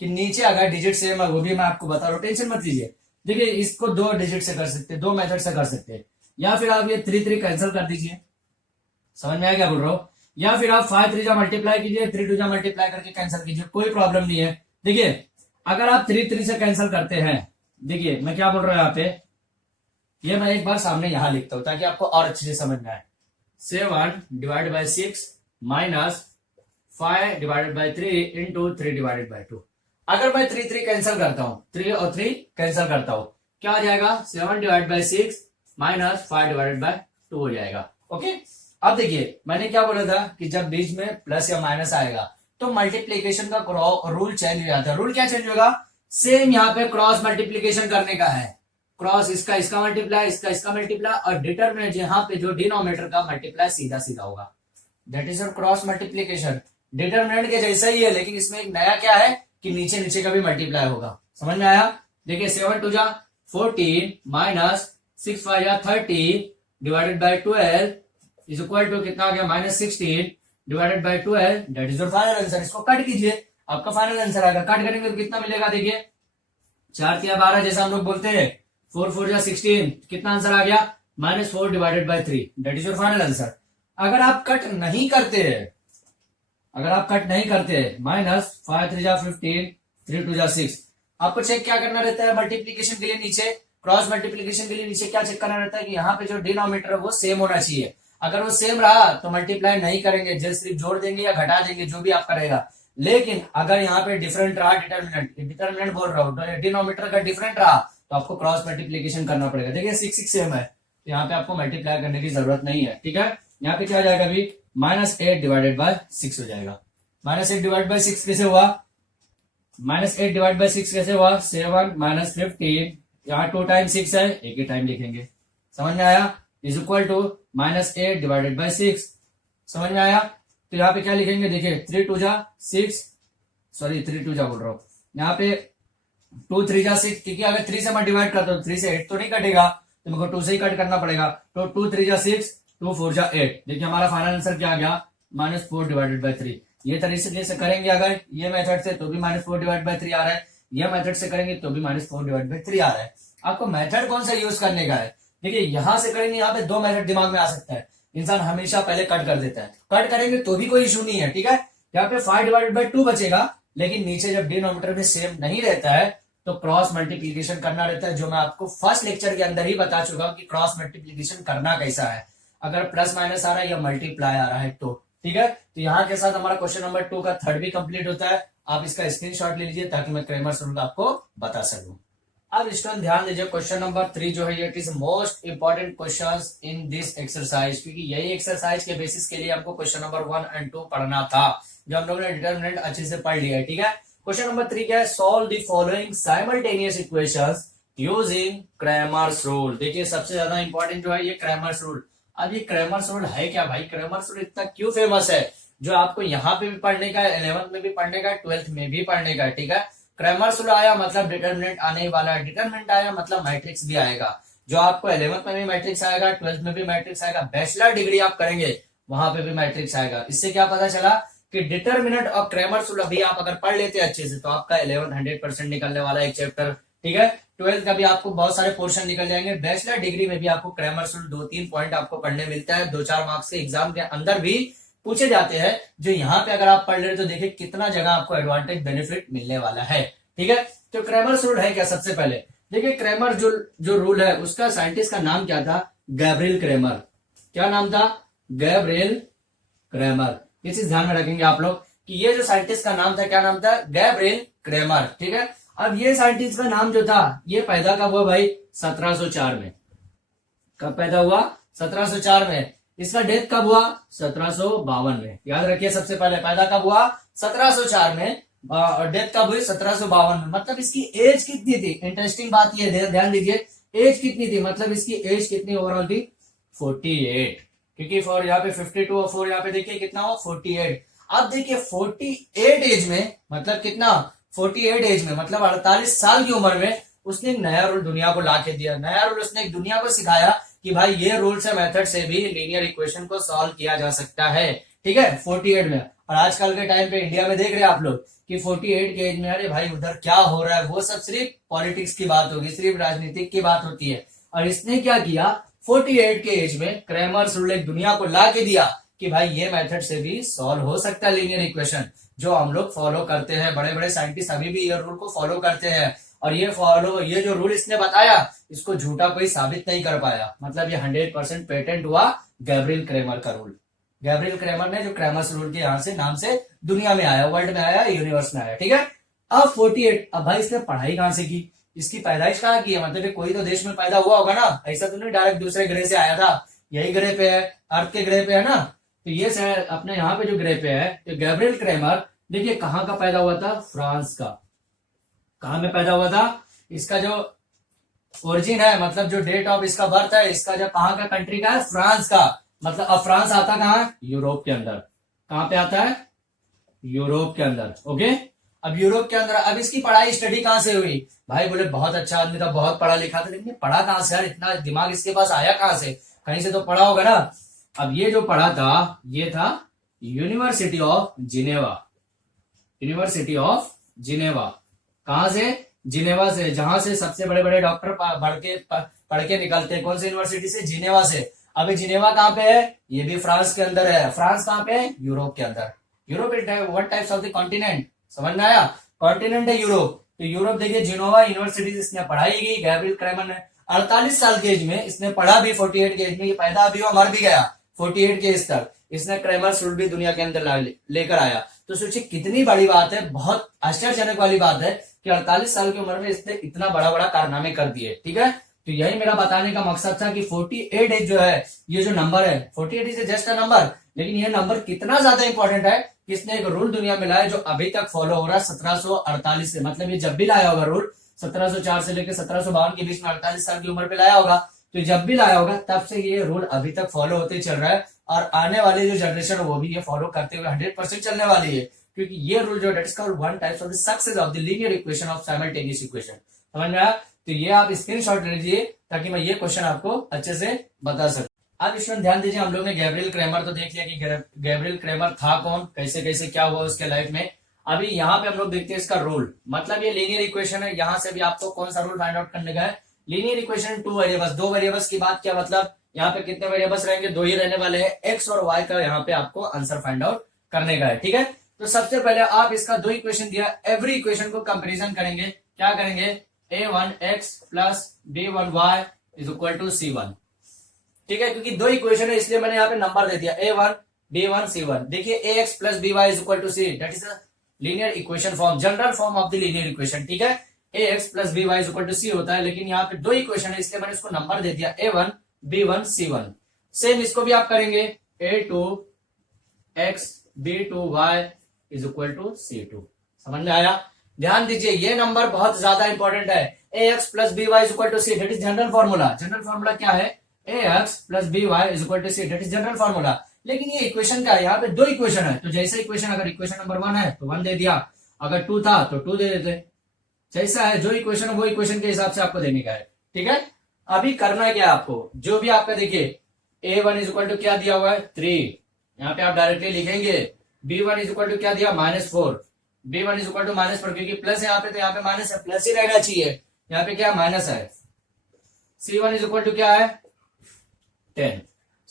कि नीचे अगर डिजिट सेम है, वो भी मैं आपको बता रहा हूँ, टेंशन मत लीजिए। देखिए इसको 2 डिजिट से कर सकते हैं, 2 मेथड से कर सकते हैं। या फिर आप ये 3 कैंसिल कर दीजिए, समझ में आया क्या बोल रहा हूँ। या फिर आप 5 3 जा मल्टीप्लाई कीजिए, 3 2 जा मल्टीप्लाई करके कैंसिल कीजिए, कोई प्रॉब्लम नहीं है। देखिए अगर आप 3 3 से कैंसिल करते हैं, देखिए मैं क्या बोल रहा हूँ यहाँ पे, ये मैं एक बार सामने यहां लिखता हूं ताकि आपको और अच्छे से समझ में आए। 7 divide by 6 minus 5 divided by 3 into 3 divided by 2। अगर मैं 3 3 कैंसिल करता हूं, 3 और 3 कैंसिल करता हूं, क्या हो जाएगा, 7 divide by 6 minus 5 divided by 2 हो जाएगा। ओके, अब देखिए मैंने क्या बोला था कि जब बीच में प्लस या माइनस आएगा तो मल्टीप्लीकेशन का रूल चेंज हो जाता है। रूल क्या चेंज होगा, सेम यहाँ पे क्रॉस मल्टीप्लीकेशन करने का है, क्रॉस इसका इसका मल्टीप्लाई, इसका इसका मल्टीप्लाई, और डिटरमिनेंट यहाँ पे जो डिनोमिनेटर का मल्टीप्लाई सीधा सीधा होगा, that is cross multiplication. Determinant के जैसा ही है, लेकिन इसमें एक नया क्या है कि नीचे नीचे का भी मल्टीप्लाई होगा। समझ में आया। देखिए 7 2 जा 14 माइनस 6 5 जा 30 divided by 12 is equal to कितना आ गया, minus 16 divided by 12, that is your final answer. इसको कट कीजिए, आपका फाइनल आंसर आएगा। कट करेंगे तो कितना मिलेगा, देखिए 4 3 12 जैसा हम लोग बोलते हैं, 4 4 जा 16, कितना आंसर आ गया, minus 4 divided by 3, that is your final answer. अगर आप कट नहीं करते हैं, अगर आप कट नहीं करते हैं, माइनस 5 3 जा 15 3 2 जा 6, आपको चेक क्या करना रहता है मल्टीप्लीकेशन के लिए, नीचे क्रॉस मल्टीप्लीकेशन के लिए नीचे क्या चेक करना रहता है कि यहाँ पे जो डिनोमिनेटर है वो सेम होना चाहिए। अगर वो सेम रहा तो मल्टीप्लाई नहीं करेंगे, जस्ट सिर्फ जोड़ देंगे या घटा देंगे, जो भी आप करेगा। लेकिन अगर यहाँ पे डिफरेंट रहा, डिटरमिनेंट बोल रहा हूँ, डिनोमिनेटर का डिफरेंट रहा तो आपको क्रॉस मल्टीप्लीकेशन करना पड़ेगा। देखिए 6 6 सेम है, तो यहाँ पे आपको मल्टीप्लाई करने की जरूरत नहीं है, ठीक है। यहाँ पे क्या हो जाएगा अभी, माइनस 8 डिवाइडेड बाय 6 हो जाएगा। माइनस 8 डिवाइड बाय 6 कैसे हुआ, माइनस 8 डिवाइड बाय 6 कैसे हुआ, 7 माइनस 15, यहाँ 2 टाइम 6 है, एक ही टाइम लिखेंगे। समझ में आया, is equal to minus 8 divided by 6। समझ में आया, तो यहाँ पे क्या लिखेंगे, देखिए 3 2 जा 6, सॉरी 3 2 जा बोल रहा हूँ, यहाँ पे 2 3 जा 6, क्योंकि अगर 3 से मैं डिवाइड करता हूँ 3 से 8 तो नहीं कटेगा, तो मेरे को 2 से ही कट करना पड़ेगा। तो 2 3 जा 6, 2 4 जा 8, देखिए हमारा फाइनल आंसर क्या आ गया, माइनस 4 डिवाइडेड बाई 3। ये तरीके से करेंगे, अगर ये मेथड से तो भी माइनस 4 डिवाइड बाई 3 आ रहा है, ये मेथड से करेंगे तो भी माइनस 4 डिवाइड बाई 3 आ रहा है। आपको मेथड कौन सा यूज करने का है, देखिए यहां से करेंगे, यहाँ पे 2 मेथड दिमाग में आ सकता है, इंसान हमेशा पहले कट कर देता है, कट करेंगे तो भी कोई इशू नहीं है, ठीक है। यहाँ पे 5 डिवाइडेड बाई 2 बचेगा, लेकिन नीचे जब डिनोमिनेटर में सेम नहीं रहता है तो क्रॉस मल्टीप्लीकेशन करना रहता है, जो मैं आपको फर्स्ट लेक्चर के अंदर ही बता चुका हूं कि क्रॉस मल्टीप्लीकेशन करना कैसा है, अगर प्लस माइनस आ रहा है या मल्टीप्लाई आ रहा है तो, ठीक है। तो यहाँ के साथ हमारा क्वेश्चन नंबर 2 का थर्ड भी कंप्लीट होता है। आप इसका स्क्रीनशॉट ले लीजिए ताकि मैं क्रैमर्स रूल आपको बता सकूं। अब स्टूडेंट ध्यान दीजिए, क्वेश्चन नंबर 3 जो है it is most important questions in this exercise, क्योंकि यही एक्सरसाइज के बेसिस के लिए हमको क्वेश्चन नंबर 1 और 2 पढ़ना था, जो हम लोगों ने डिटरमिनेंट अच्छे से पढ़ लिया है, ठीक है। क्वेश्चन नंबर 3 क्या है, solve the following simultaneous equations using Cramer's rule. देखिए सबसे ज्यादा इंपॉर्टेंट जो है ये क्रैमर्स रूल। अब ये क्रैमर्स रूल है क्या भाई, क्रैमर्स रूल इतना क्यों फेमस है, जो आपको यहाँ पे भी पढ़ने का है, 11th में भी पढ़ने का है, 12th में भी पढ़ने का है, ठीक है। क्रैमर्स रूल आया मतलब डिटरमिनेंट आने वाला है, डिटरमिनेंट आया मतलब मैट्रिक्स भी आएगा, जो आपको 11th में भी मैट्रिक्स आएगा, 12th में भी मैट्रिक्स आएगा, बैचलर डिग्री आप करेंगे वहां पे भी मैट्रिक्स आएगा। इससे क्या पता चला कि डिटरमिनेंट और क्रैमर्स रूल अभी आप अगर पढ़ लेते हैं अच्छे से तो आपका 11th 100% निकलने वाला है एक चैप्टर, ठीक है। 12th का भी आपको बहुत सारे पोर्शन निकल जाएंगे, बैचलर डिग्री में भी आपको क्रैमर्स रूल 2-3 पॉइंट आपको पढ़ने मिलता है, 2-4 मार्क्स के एग्जाम के अंदर भी पूछे जाते हैं, जो यहाँ पे अगर आप पढ़ ले तो देखिए कितना जगह आपको एडवांटेज बेनिफिट मिलने वाला है, ठीक है। तो क्रैमर्स रूल है क्या, सबसे पहले देखिए क्रैमर जो रूल है उसका साइंटिस्ट का नाम क्या था, गैब्रियल क्रैमर। क्या नाम था, गैब्रियल क्रैमर। ये चीज ध्यान में रखेंगे आप लोग कि ये जो साइंटिस्ट का नाम था, क्या नाम था, गैब्रियल क्रैमर, ठीक है। अब ये साइंटिस्ट का नाम जो था ये पैदा कब हुआ भाई, 1704 में। कब पैदा हुआ, 1704 में। इसका डेथ कब हुआ, 1752 में। याद रखिए सबसे पहले पैदा कब हुआ, 1704 में, और डेथ कब हुई, 1752 में। मतलब इसकी एज कितनी थी, इंटरेस्टिंग बात ये ध्यान दीजिए, एज कितनी थी, मतलब इसकी एज कितनी ओवरऑल थी, 48, क्योंकि फॉर यहाँ पे 52 और 4 यहाँ पे देखिए कितना हो, 48। अब देखिए 48 एज में मतलब कितना, 48 एज में मतलब 48 साल की उम्र में उसने एक नया रूल दुनिया को ला के दिया। नया रूल उसने एक दुनिया को सिखाया कि भाई ये रूल से मेथड से भी लीनियर इक्वेशन को सॉल्व किया जा सकता है, ठीक है 48 में। और आजकल के टाइम पे इंडिया में देख रहे हैं आप लोग कि 48 के एज में अरे भाई उधर क्या हो रहा है, वो सब सिर्फ पॉलिटिक्स की बात होगी, सिर्फ राजनीतिक की बात होती है। और इसने क्या किया 48 के एज में क्रैमर्स रूल एक दुनिया को ला के दिया कि भाई ये मेथड से भी सॉल्व हो सकता है लीनियर इक्वेशन, जो हम लोग फॉलो करते हैं, बड़े बड़े साइंटिस्ट अभी भी ये रूल को फॉलो करते हैं। और ये जो रूल इसने बताया इसको झूठा कोई साबित नहीं कर पाया, मतलब ये 100% पेटेंट हुआ गैब्रियल क्रेमर का रूल। गैब्रियल क्रेमर ने जो क्रैमर्स रूल के यहाँ से नाम से दुनिया में आया, वर्ल्ड में आया, यूनिवर्स में आया, ठीक है। अब 48, अब भाई इसने पढ़ाई कहां से की, इसकी पैदाइश कहाँ की है, मतलब कोई तो देश में पैदा हुआ होगा ना, ऐसा तो नहीं डायरेक्ट दूसरे ग्रह से आया था, यही ग्रह पे है, अर्थ के ग्रह पे है ना। तो ये अपने यहाँ पे जो ग्रह पे है, तो गैब्रियल क्रेमर देखिए कहाँ का पैदा हुआ था, फ्रांस का। कहाँ में पैदा हुआ था, इसका जो ओरिजिन है, मतलब जो डेट ऑफ इसका बर्थ है, इसका जो कहाँ का कंट्री का है, फ्रांस का। मतलब अब फ्रांस आता कहाँ है, यूरोप के अंदर। कहाँ पे आता है, यूरोप के अंदर, ओके। अब यूरोप के अंदर, अब इसकी पढ़ाई स्टडी कहां से हुई, भाई बोले बहुत अच्छा आदमी था, बहुत पढ़ा लिखा था, लेकिन पढ़ा कहां से यार, इतना दिमाग इसके पास आया कहां से, कहीं से तो पढ़ा होगा ना। अब ये जो पढ़ा था ये था university of Geneva, university of Geneva. कहां से, जिनेवा से, जहां से सबसे बड़े बड़े डॉक्टर पढ़ के निकलते हैं। कौन सी यूनिवर्सिटी से, जिनेवा से। अभी जिनेवा कहां पे है, ये भी फ्रांस के अंदर है। फ्रांस कहां पे है, यूरोप के अंदर। Europe is what types of the continent, समझ में आया, कॉन्टिनेंट है यूरोप। तो यूरोप देखिए जिनोवा यूनिवर्सिटी से इसने पढ़ाई की, गैब्रियल क्रेमर ने 48 साल के एज में इसने पढ़ा भी, 48 के एज में ये पैदा भी हुआ, मर भी गया 48 के एज तक। इसने क्रेमर्स रूल भी दुनिया के अंदर लेकर आया। तो सोचिए कितनी बड़ी बात है, बहुत आश्चर्यजनक वाली बात है कि 48 साल की उम्र में इसने इतना बड़ा बड़ा कारनामे कर दिए, ठीक है। तो यही मेरा बताने का मकसद था कि 48 एज जो है, ये जो नंबर है 48 इज जस्ट अ नंबर, लेकिन ये नंबर कितना ज्यादा इंपॉर्टेंट है कि इसने एक रूल दुनिया में लाया जो अभी तक फॉलो हो रहा है 1748 से। मतलब ये जब भी लाया होगा रूल 1704 से लेकर 1752 के बीच में, 48 साल की उम्र पे लाया होगा, तो जब भी लाया होगा तब से ये रूल अभी तक फॉलो होते चल रहा है। और आने वाली जो जनरेशन है वो भी ये फॉलो करते हुए 100% चलने वाली है, क्योंकि ये रूल जो that is called one types of the success of the linear equation of simultaneous equation. समझ में आया। तो ये आप स्क्रीनशॉट ले लीजिए ताकि मैं ये क्वेश्चन आपको अच्छे से बता सकूं। अब इसमें ध्यान दीजिए, हम लोग ने गैब्रियल क्रेमर तो देख लिया कि गैब्रियल क्रेमर था कौन, कैसे कैसे क्या हुआ उसके लाइफ में। अभी यहाँ पे हम लोग देखते हैं इसका रूल, मतलब ये लीनियर इक्वेशन है, यहाँ से भी आपको कौन सा रूल फाइंड आउट करने का है, लीनियर इक्वेशन टू वेरिएबल्स, दो वेरिएबल्स की बात क्या, मतलब यहाँ पे कितने वेरिएबल्स रहेंगे, दो ही रहने वाले हैं, एक्स और वाई का यहाँ पे आपको आंसर फाइंड आउट करने का है, ठीक है। तो सबसे पहले आप इसका दो इक्वेशन दिया, एवरी इक्वेशन को कंपेरिजन करेंगे, क्या करेंगे, a1x plus b1y is equal to c1, ठीक है, क्योंकि दो इक्वेशन है इसलिए मैंने यहाँ पे नंबर दे दिया a1 b1 c1। देखिए ax plus by is equal to c, that is linear equation form, general form of the linear equation, ठीक है। ax plus by is equal to c होता है, लेकिन यहाँ पे दो इक्वेशन है इसलिए मैंने इसको नंबर दे दिया a1 b1 c1। सेम इसको भी आप करेंगे a2x b2y is equal to c2। समझ में आया। ध्यान दीजिए ये नंबर बहुत ज्यादा इंपॉर्टेंट है, ax plus by is equal to c, that is general formula. General formula क्या है, ax plus by is equal to c, that is general formula. लेकिन ये इक्वेशन का है, यहाँ पे दो इक्वेशन है, तो जैसे इक्वेशन, अगर इक्वेशन नंबर 1 है तो 1 दे दिया, अगर 2 था तो 2 दे देते, जैसा है जो इक्वेशन है वो इक्वेशन के हिसाब से आपको देने का है, ठीक है। अभी करना क्या है आपको, जो भी आपका देखिए a1 इज इक्वल टू क्या दिया हुआ है 3, यहाँ पे आप डायरेक्टली लिखेंगे b1 इज इक्वल टू क्या दिया -4, b1 इज इक्वल टू -4, क्योंकि प्लस है यहाँ पे तो यहाँ पे माइनस है, प्लस ही रहना चाहिए, यहाँ पे क्या माइनस है। c1 इज इक्वल टू क्या है 10,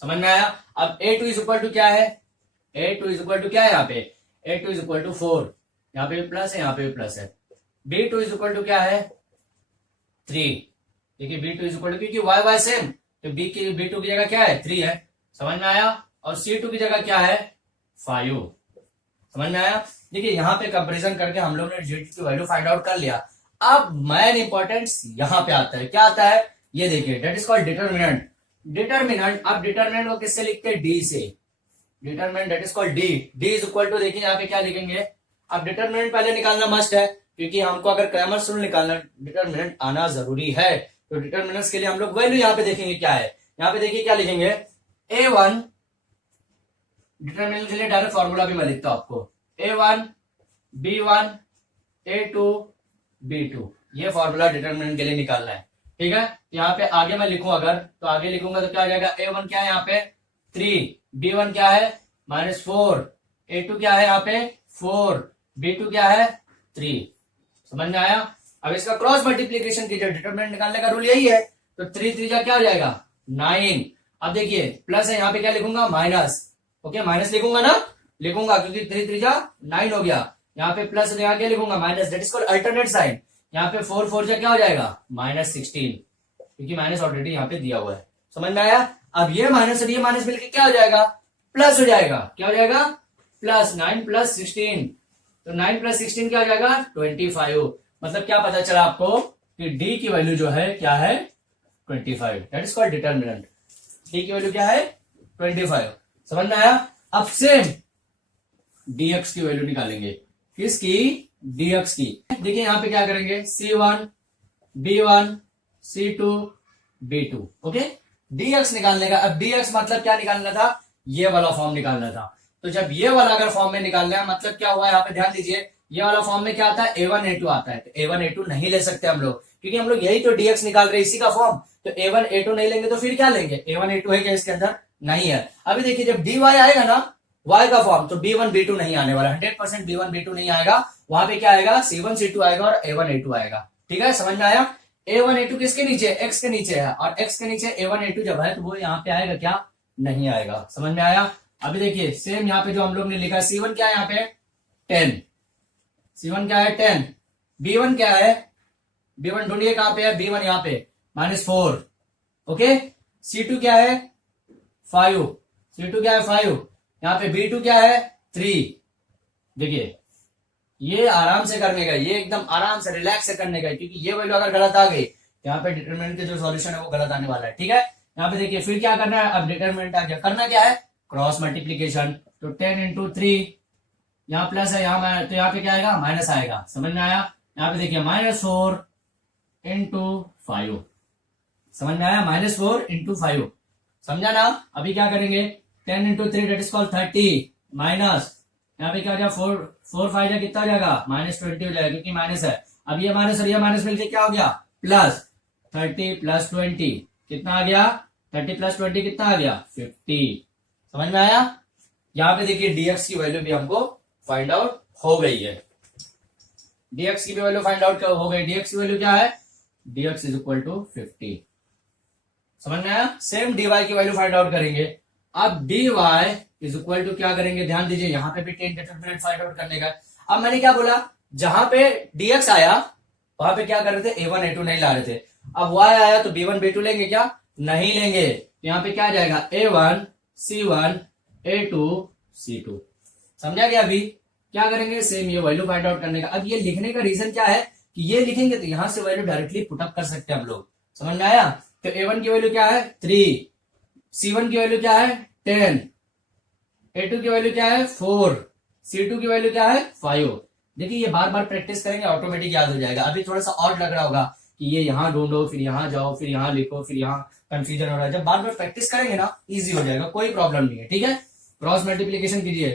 समझ में आया। अब a2 इज इक्वल टू क्या है, a2 इज इक्वल टू क्या है, यहाँ पे a2 इज इक्वल टू 4, यहाँ पे भी प्लस है, यहाँ पे भी प्लस है। b2 इज इक्वल टू क्या है 3, देखिए b2 इज इक्वल टू, क्योंकि y सेम, तो b2 की जगह क्या है 3 है, समझ में आया। और c2 की जगह क्या है 5, समझ में आया। देखिए यहाँ पे कंपैरिजन करके हम लोग ने z की वैल्यू फाइंड आउट कर लिया। अब मेन इंपॉर्टेंस यहाँ पे आता है, क्या आता है, ये देखिए that is called determinant. Determinant, अब डिटरमिनेंट को किससे लिखते हैं, डी से, determinant that is called D. D is equal to, देखिए यहाँ पे क्या लिखेंगे, अब डिटरमिनेंट पहले निकालना मस्ट है, क्योंकि हमको अगर क्रैमर्स रूल निकालना डिटरमिनेंट आना जरूरी है। तो डिटरमिनेंट्स के लिए हम लोग वैल्यू यहाँ पे देखेंगे क्या है, यहाँ पे देखिए क्या लिखेंगे a1, डिटरमिनेंट के लिए डायरेक्ट फॉर्मूला भी मैं लिखता हूं आपको, a1 b1 a2 b2, ये फॉर्मूला डिटरमिनेंट के लिए निकालना है, ठीक है। यहाँ पे आगे मैं लिखूं, अगर तो आगे लिखूंगा तो क्या हो जाएगा, a1 क्या है यहाँ पे 3, b1 क्या है -4, A2 क्या है यहाँ पे 4, B2 क्या है 3। समझ में आया। अब इसका क्रॉस मल्टीप्लीकेशन कीजिए, डिटरमिनेंट निकालने का रूल यही है। तो 3 3 क्या हो जाएगा 9। अब देखिए प्लस है, यहाँ पे क्या लिखूंगा माइनस। ओके माइनस लिखूंगा ना, लिखूंगा क्योंकि 3 3 9 हो गया। यहाँ पे प्लस यहाँ क्या लिखूंगा minus, that is called alternate sign. यहाँ पे 4 4 क्या हो जाएगा -16, क्योंकि माइनस ऑलरेडी यहाँ पे दिया हुआ है। समझ में आया। अब ये माइनस और ये माइनस मिलकर क्या हो जाएगा प्लस हो जाएगा। क्या हो जाएगा प्लस 9 + 16। तो 9 + 16 क्या हो जाएगा 25। मतलब क्या पता चला आपको कि डी की वैल्यू जो है क्या है 25। That is called determinant. D की वैल्यू क्या है 25। समझ में आया। अब सेम dx की वैल्यू निकालेंगे। किसकी dx की। देखिए यहां पे क्या करेंगे c1 b1 c2 b2। Okay dx निकालने का। अब dx मतलब क्या निकालना था, ये वाला फॉर्म निकालना था। तो जब ये वाला अगर फॉर्म में निकालना है मतलब क्या हुआ यहाँ पे ध्यान दीजिए, ये वाला फॉर्म में क्या आता है a1 a2 आता है। तो a1 a2 नहीं ले सकते हम लोग, क्योंकि हम लोग यही तो dx निकाल रहे हैं इसी का फॉर्म। तो a1 a2 नहीं लेंगे तो फिर क्या लेंगे, a1 a2 है क्या इसके अंदर, नहीं है। अभी देखिए जब dy आएगा ना y का फॉर्म, तो b1 b2 नहीं आने वाला, 100% b1 b2 नहीं आएगा। वहां पे क्या आएगा c1 c2 आएगा और a1 a2 आएगा। ठीक है समझ में आया। a1 a2 किसके नीचे, x के नीचे है, और x के नीचे a1 a2 जब है तो वो यहाँ पे आएगा क्या, नहीं आएगा। समझ में आया। अभी देखिए सेम यहाँ पे जो हम लोग ने लिखा c1 क्या है यहाँ पे 10, c1 क्या है 10, b1 क्या है, b1 ढूंढिए कहां पे है, b1 यहाँ पे -4। ओके c2 क्या है 5, c2 क्या है 5, यहाँ पे b2 क्या है 3। देखिए ये आराम से करने का, ये एकदम आराम से रिलैक्स से करने का, क्योंकि ये वैल्यू अगर गलत आ गई यहाँ पे डिटरमिनेंट के जो सॉल्यूशन है वो गलत आने वाला है। ठीक है यहाँ पे देखिए फिर क्या करना है, अब डिटरमिनेंट आ गया, करना क्या है क्रॉस मल्टीप्लीकेशन। तो 10 × 3, यहाँ प्लस है यहाँ, तो यहाँ पे क्या आएगा माइनस आएगा। समझ में आया। यहाँ पे देखिए -4 × 5। समझ में आया, -4 × 5। समझा ना। अभी क्या करेंगे 10 × 3 दैट इज कॉल्ड 30 माइनस, यहाँ पे क्या हो जाएगा 4 5 जा कितना हो जाएगा -20 हो जाएगा, क्योंकि माइनस है। अब ये माइनस और ये माइनस मिलकर क्या हो गया प्लस, 30 + 20 कितना आ गया, 30 + 20 कितना आ गया 50। समझ में आया। यहाँ पे देखिए dx की वैल्यू भी हमको फाइंड आउट हो गई है। dx की भी वैल्यू फाइंड आउट हो गई। dx की वैल्यू क्या है, dx = 50। समझ में आया। सेम dy की वैल्यू फाइंड आउट करेंगे। अब dy = क्या करेंगे, ध्यान दीजिए यहाँ पे भी 10 डिटरमिनेंट फाइंड आउट करने का। अब मैंने क्या बोला, जहां पे dx आया वहां पे क्या कर रहे थे a1 a2 नहीं ला रहे थे। अब y आया तो b1 b2 लेंगे क्या, नहीं लेंगे। तो यहाँ पे क्या आ जाएगा a1 c1 a2 c2। समझा गया। अभी क्या करेंगे सेम ये वैल्यू फाइंड आउट करने का। अब ये लिखने का रीजन क्या है कि ये लिखेंगे तो यहां से वैल्यू डायरेक्टली पुटअप कर सकते हैं हम लोग। समझ में आया। तो a1 की वैल्यू क्या है 3, c1 की वैल्यू क्या है 10, a2 की वैल्यू क्या है 4, c2 की वैल्यू क्या है 5। देखिए ये बार बार प्रैक्टिस करेंगे ऑटोमेटिक याद हो जाएगा। अभी थोड़ा सा और लग रहा होगा कि ये यहाँ ढूंढो फिर यहाँ जाओ फिर यहाँ लिखो फिर यहाँ कंफ्यूजन हो रहा है। जब बार बार प्रैक्टिस करेंगे ना इजी हो जाएगा, कोई प्रॉब्लम नहीं है। ठीक है क्रॉस मल्टीप्लीकेशन कीजिए,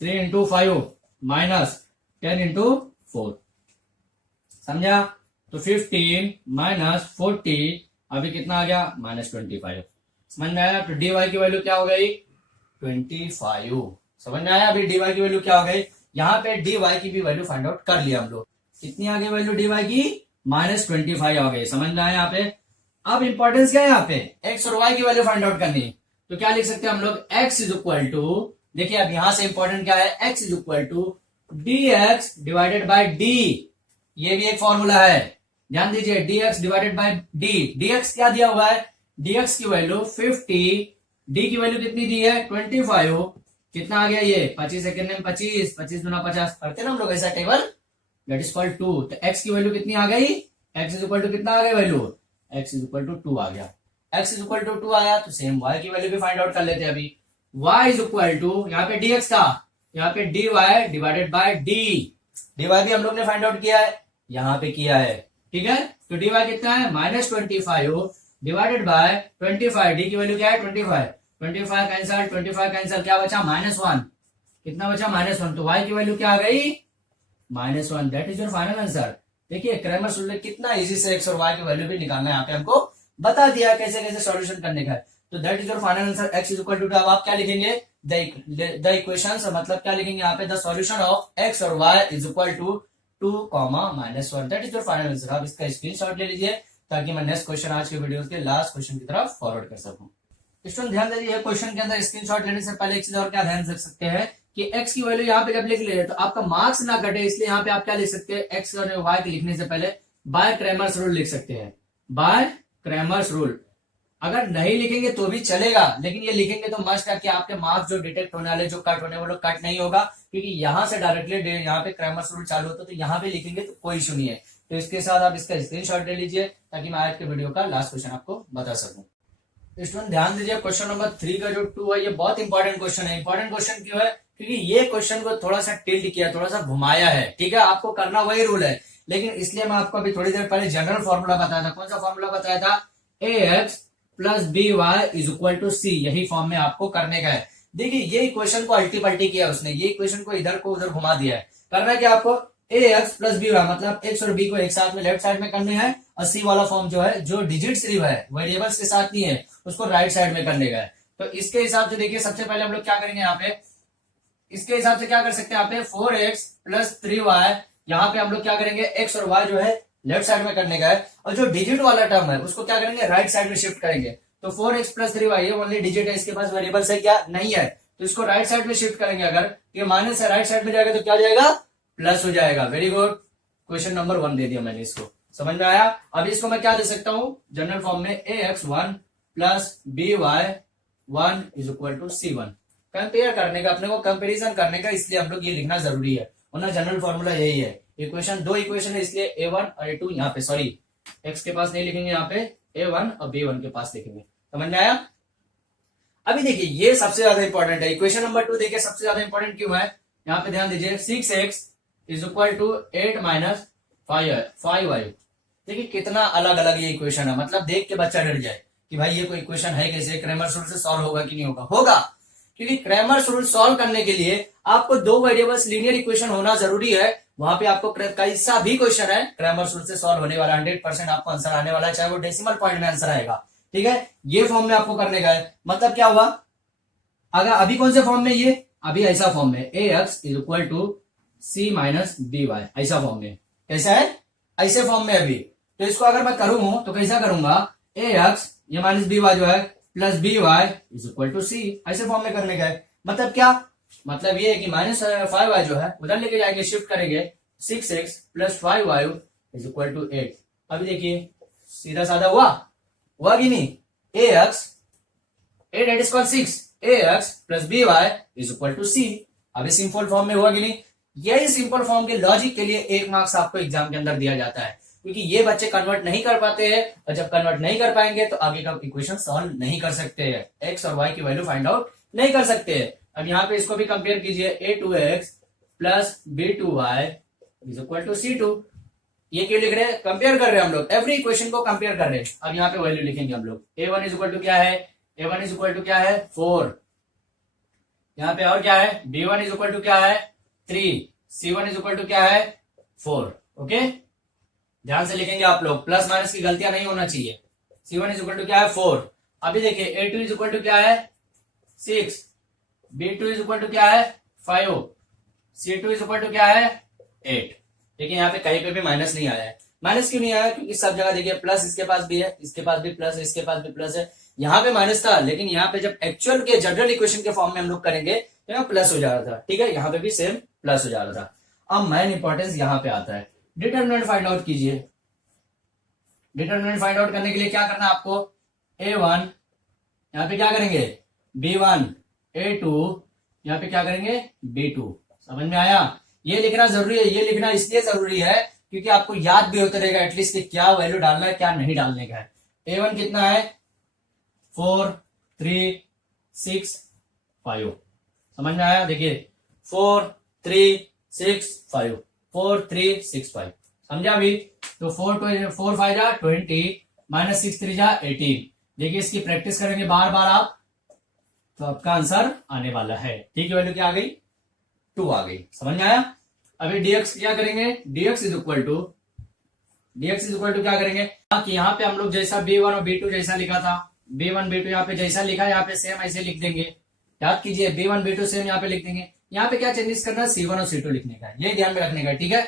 3 × 5 माइनस 10 × 4। समझा। तो 15 - 40 अभी कितना आ गया -25। समझ में आया। तो dy की वैल्यू क्या हो गई 25। समझ में आया। अभी dy की वैल्यू क्या हो गई, यहाँ पे dy की भी वैल्यू फाइंड आउट कर लिया हम लोग। कितनी आ गई वैल्यू dy की -25 आ गई। समझ में आया यहाँ पे। अब इंपॉर्टेंस क्या है यहाँ पे, x और y की वैल्यू फाइंड आउट करनी। तो क्या लिख सकते हैं हम लोग, x = देखिए अब यहां से इंपॉर्टेंट क्या है, x = dx / d। ये भी एक फॉर्मूला है, ध्यान दीजिए dx / d। dx क्या दिया हुआ है, dx की वैल्यू 50, d की वैल्यू कितनी दी है 25। कितना आ गया ये 25 सेकेंड में 25, 25 × 50 करते ना हम लोग ऐसा टेबल, दैट इज कॉल्ड 2। तो x की वैल्यू कितनी आ गई, x = कितना आ गया वैल्यू, x = 2 आ गया। x = 2 आया तो सेम y की वैल्यू भी फाइंड आउट कर लेते हैं। अभी y = यहाँ पे dx था, यहाँ पे dy / d। dy भी हम लोग ने फाइंड आउट किया है, यहाँ पे किया है। ठीक है तो dy कितना है -25 डिवाइडेड बाय 25। d की वैल्यू क्या है 25, 25 कैंसल, 25 कैंसल, क्या बचा -1। कितना बचा -1। तो y की वैल्यू क्या आ गई -1। That is your final answer. देखिए क्रैमर्स रूल कितना इजी से x और y की वैल्यू भी निकालना है, यहाँ पे हमको बता दिया कैसे कैसे सॉल्यूशन करने का है। तो that is your final answer x is equal to, अब आप क्या लिखेंगे, द इक्वेशंस, मतलब क्या लिखेंगे यहाँ पे, द सॉल्यूशन ऑफ x और y is equal to 2, -1, that is your final answer. आप इसका स्क्रीनशॉट ले लीजिए ताकि मैं नेक्स्ट क्वेश्चन, आज के वीडियो के लास्ट क्वेश्चन की तरफ फॉरवर्ड कर सकूं। स्टूडेंट ध्यान दीजिए, क्वेश्चन के अंदर स्क्रीनशॉट लेने से पहले एक चीज और क्या ध्यान रख सकते हैं कि x की वैल्यू यहाँ पे जब लिख ले तो आपका मार्क्स ना कटे, इसलिए यहाँ पे आप क्या लिख सकते हैं, x और y के लिखने से पहले बाय क्रैमर्स रूल लिख सकते हैं, बाय क्रैमर्स रूल। अगर नहीं लिखेंगे तो भी चलेगा, लेकिन ये लिखेंगे तो मस्ट है कि आपके मार्क्स जो डिटेक्ट होने वाले, जो कट होने वाले, कट नहीं होगा, क्योंकि यहाँ से डायरेक्टली यहाँ पे क्रैमर्स रूल चालू होता है, तो यहाँ पे लिखेंगे तो कोई इशू नहीं है। तो इसके साथ आप इसका स्क्रीनशॉट ले लीजिए ताकि मैं आज के वीडियो का लास्ट क्वेश्चन आपको बता सकूं। स्टूडेंट ध्यान दीजिए, क्वेश्चन नंबर 3 का जो 2 है ये बहुत इंपॉर्टेंट क्वेश्चन है। इंपॉर्टेंट क्वेश्चन क्यों है, क्योंकि ये क्वेश्चन को थोड़ा सा टिल्ट किया, थोड़ा सा घुमाया है, ठीक है। आपको करना वही रूल है, लेकिन इसलिए मैं आपको अभी थोड़ी देर पहले जनरल फॉर्मूला बताया था। कौन सा फॉर्मूला बताया था, ax plus by is equal to c, यही फॉर्म में आपको करने का है। देखिए ये इक्वेशन को अल्टी पल्टी किया उसने, ये इक्वेशन को इधर को उधर घुमा दिया है। करना है कि आपको ax प्लस by, मतलब x और b को एक साथ में लेफ्ट साइड में करने हैं, और c वाला फॉर्म जो है, जो डिजिट्स है, वेरिएबल्स के साथ नहीं है, उसको राइट साइड में करने का है। तो इसके हिसाब से देखिए, सबसे पहले हम लोग क्या करेंगे यहाँ पे, इसके हिसाब से क्या कर सकते हैं यहाँ पे, 4x प्लस 3y, यहाँ पे हम लोग क्या करेंगे, x और y जो है लेफ्ट साइड में करने का है, और जो डिजिट वाला टर्म है उसको क्या करेंगे, राइट साइड में शिफ्ट करेंगे। तो 4x प्लस 3y ये ओनली डिजिट है, इसके पास वेरिएबल्स है क्या, नहीं है, तो इसको राइट साइड में शिफ्ट करेंगे। अगर ये माइनस है, राइट साइड में जाएगा तो क्या जाएगा, प्लस हो जाएगा। वेरी गुड, क्वेश्चन नंबर 1 दे दिया मैंने, इसको समझ में आया। अब इसको मैं क्या दे सकता हूं, जनरल फॉर्म में ax1 plus by1 is equal to c1। Compare करने का, अपने को कंपेरिजन करने का, इसलिए हम लोग ये लिखना जरूरी है, वरना जनरल फॉर्मूला यही है। इक्वेशन, दो इक्वेशन है, इसलिए a1 और a2 यहाँ पे, सॉरी x के पास नहीं लिखेंगे, यहाँ पे a1 और b1 के पास लिखेंगे। समझ में आया। अभी देखिए ये सबसे ज्यादा इंपॉर्टेंट है, इक्वेशन नंबर 2 देखिए सबसे ज्यादा इंपॉर्टेंट क्यों है, यहाँ पे ध्यान दीजिए, 6x is equal to 8 minus 5y। देखिए कितना अलग अलग ये इक्वेशन है, मतलब देख के बच्चा डर जाए कि भाई ये कोई इक्वेशन है कैसे, क्रैमर्स रूल से सॉल्व होगा कि नहीं होगा, होगा, क्योंकि क्रैमर्स रूल सॉल्व करने के लिए आपको दो वेरिएबल्स लीनियर इक्वेशन होना जरूरी है। वहां पे आपको कैसा भी क्वेश्चन है क्रैमर्स रूल से सॉल्व होने वाला, 100% आपको आंसर आने वाला है, चाहे वो डेसिमल पॉइंट में आंसर आएगा, ठीक है। ये फॉर्म में आपको करने का है, मतलब क्या हुआ, अगर अभी कौन से फॉर्म में, ये अभी ऐसा फॉर्म में ax is equal to c minus by, ऐसा फॉर्म में, कैसा है, ऐसे फॉर्म में अभी। तो इसको अगर मैं करूं तो कैसा करूंगा, ax ये माइनस by जो है plus by is equal to c, ऐसे फॉर्म में करने का है। मतलब क्या, मतलब ये है कि -5y जो है उधर लेके जाएंगे, शिफ्ट करेंगे, 6x plus 5y is equal to 8। अभी देखिए सीधा साधा हुआ कि नहीं, ax 8 square 6, ax plus by is equal to c। अभी सिंपल फॉर्म में हुआ कि नहीं। यही सिंपल फॉर्म के लॉजिक के लिए 1 मार्क्स आपको एग्जाम के अंदर दिया जाता है, क्योंकि ये बच्चे कन्वर्ट नहीं कर पाते हैं, और जब कन्वर्ट नहीं कर पाएंगे तो आगे का इक्वेशन सॉल्व नहीं कर सकते हैं, x और y की वैल्यू फाइंड आउट नहीं कर सकते हैं। अब यहाँ पे इसको भी कंपेयर कीजिए, a2x plus b2y is equal to c2। ये क्यों लिख रहे हैं, कंपेयर कर रहे हैं हम लोग, एवरी इक्वेशन को कंपेयर कर रहे हैं। अब यहाँ पे वैल्यू लिखेंगे हम लोग, a1 इज इक्वल टू क्या है, a1 इज इक्वल टू क्या है 4, यहाँ पे और क्या है, b1 इज इक्वल टू क्या है 3, c1 इज इक्वल टू क्या है 4। ओके, ध्यान से लिखेंगे आप लोग, प्लस माइनस की गलतियां नहीं होना चाहिए। c1 इज इक्वल टू क्या है 4। अभी देखिए a2 इज इक्वल टू क्या है 6, b2 इज इक्वल टू क्या है 5, c2 इज इक्वल टू क्या है 8। देखिए यहाँ पे कहीं पे भी माइनस नहीं आया है। माइनस क्यों नहीं आया, क्योंकि सब जगह देखिए प्लस, इसके पास भी है, इसके पास भी प्लस है, इसके पास भी प्लस है। यहाँ पे माइनस था, लेकिन यहाँ पे जब एक्चुअल के जनरल इक्वेशन के फॉर्म में हम लोग करेंगे तो यहाँ प्लस हो जा रहा था, ठीक है, यहाँ पे भी सेम प्लस हो जा रहा था। अब मेन इंपॉर्टेंस यहाँ पे आता है, डिटरमिनेंट फाइंड आउट कीजिए। डिटरमिनेंट फाइंड आउट करने के लिए क्या करना है आपको, a1 यहाँ पे क्या करेंगे b1, a2 यहाँ पे क्या करेंगे b2। समझ में आया। ये लिखना जरूरी है, ये लिखना इसलिए जरूरी है क्योंकि आपको याद भी होता रहेगा एटलीस्ट कि क्या वैल्यू डालना है, क्या नहीं डालने का है। a1 कितना है 4, 3, 6, 5। समझ में आया। देखिए 4, 3, 6, 5, 4, 3, 6, 5 समझा भी। तो 4 5 जा 20 माइनस 6 3 जा 18। देखिए इसकी प्रैक्टिस करेंगे बार बार आप, तो आपका आंसर आने वाला है। ठीक है, वैल्यू क्या आ गई 2 आ गई। समझ में आया। अभी dx क्या करेंगे, dx इज इक्वल टू क्या करेंगे कि यहाँ पे हम लोग जैसा b1 और b2 जैसा लिखा था B1 B2 यहाँ पे जैसा लिखा है यहाँ पे सेम ऐसे लिख देंगे। याद कीजिए B1 B2 सेम यहाँ पे लिख देंगे। यहाँ पे क्या चेंजेस करना है, C1 और C2 लिखने का है, ये ध्यान में रखने का, ठीक है।